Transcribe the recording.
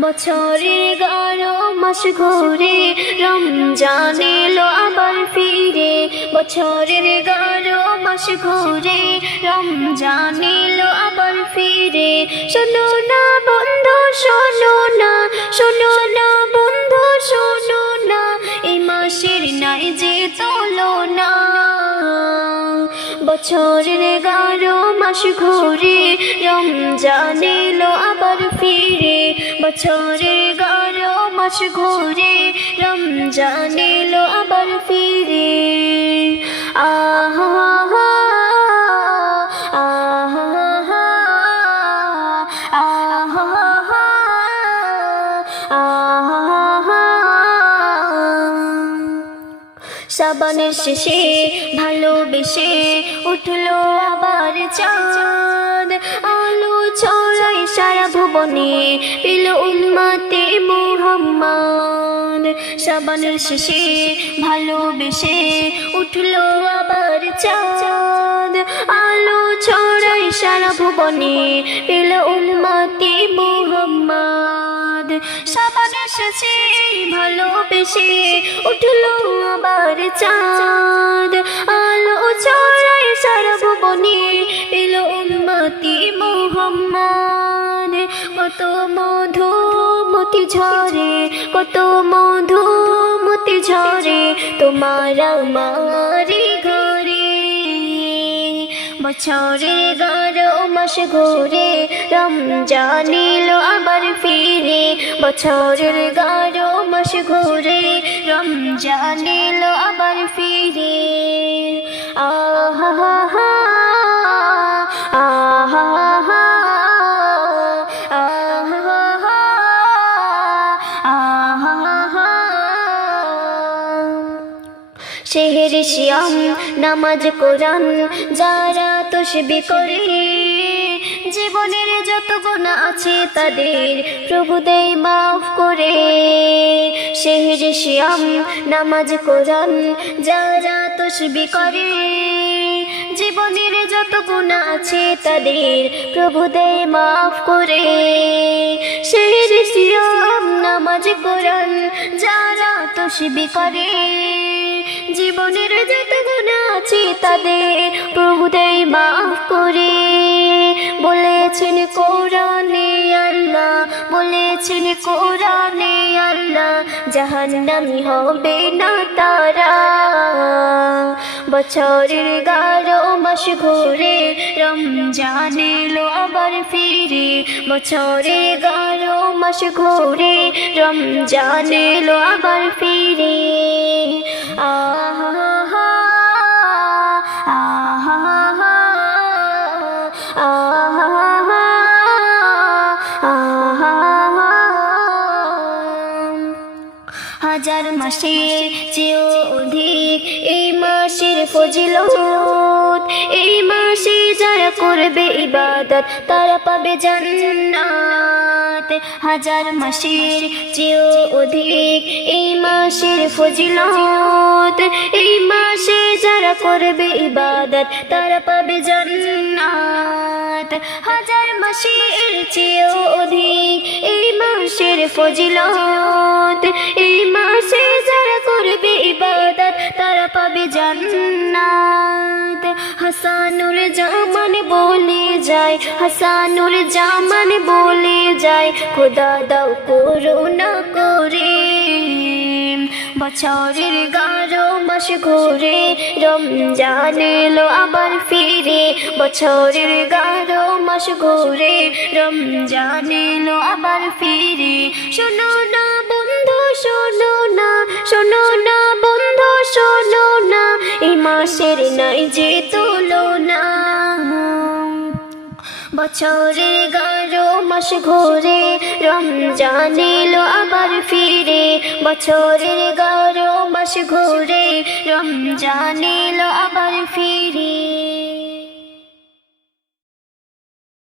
বছরের গারো মাস ঘুরে রমজান এলো আবার ফিরে। বছরের গারো মাস ঘুরে রমজান এলো আবার ফিরে। শোনো না বন্ধু, শোনো বছরের গারো মাস ঘুরে, রমজান এলো আবার ফিরে। বছরের গারো মাস ঘুরে, রমজান এলো আবার ফিরে। আহা সাবানের শেষে ভালোবেসে উঠল আবার চাঁদ। আলো ছড়াই সারা ভুবনে পেল উন্মাতে মোহাম্মদ। সাবানের শেষে ভালোবেসে উঠল আবার চাঁদ। আলো ছড়াই সারা ভুবনে পেল উন্মাতে মোহাম্মদ। সাবানের শেষে ভালোবেসে উঠল চাঁদ, আলো ছড়াই সারা ভুবনে পেল উন্মতি মোহাম্মদ। কত মধু মতি ঝরে, কত মধু মতি ঝরে তোমার আমারি ঘরে। বছরের গারো মাস ঘুরে, রমজান এলো আবার ফিরে। বছরের গারো মাস ঘুরে এলো আবার ফিরে। আহা। শেহের শিয়াম নামাজ কোরআন যারা তসবি করে জীবনের যত গুণা আছে তাদের। প্রভু দেয় মাফ করে। শেহের শিয়াম নামাজ কোরআন যারা তসবি করে। জীবনের যত গুণা আছে তাদের, প্রভু দেয় মাফ করে। শেহের শিয়াম নামাজ কোরআন যারা তসবি করে। জীবনের যত গুণা আছে তাদের প্রভু দেয় মাফ করে। বলেছেন কোরআনে আল্লাহ, বলেছেন কোরআনে আল্লাহ, জাহান্নামি হবে না তারা। বছরের গারো মাস ঘুরে, রমজান এলো আবার ফিরে। বছরের গারো মাস ঘুরে, রমজান এলো আবার ফিরে। হাজার মাসের চেয়েও অধিক, এই মাসের ফজিলত, এই মাসে যারা করবে ইবাদত, তারা পাবে জান্নাত। হাজার মাসের চেয়েও অধিক, এই মাসের ফজিলত, এই মাসে যারা করবে ইবাদত, তারা পাবে জান্নাত। হাজার মাসের চেয়েও অধিক, এই মাসের ফজিলত, এই জান্নাত হাসানুর জামান বলে যায়, হাসানুর জামান বলে যায়, খোদা দাও করুণা করে। বছরের গারো মাস ঘুরে রমজান এলো আবার ফিরে। বছরের গারো মাস ঘুরে রমজান এলো আবার ফিরে। শোনো বছরের গারো মাস ঘোরে, রমজান এলো আবার ফিরে। বছরের গারো মাস ঘোরে, রমজান এলো আবার ফিরে।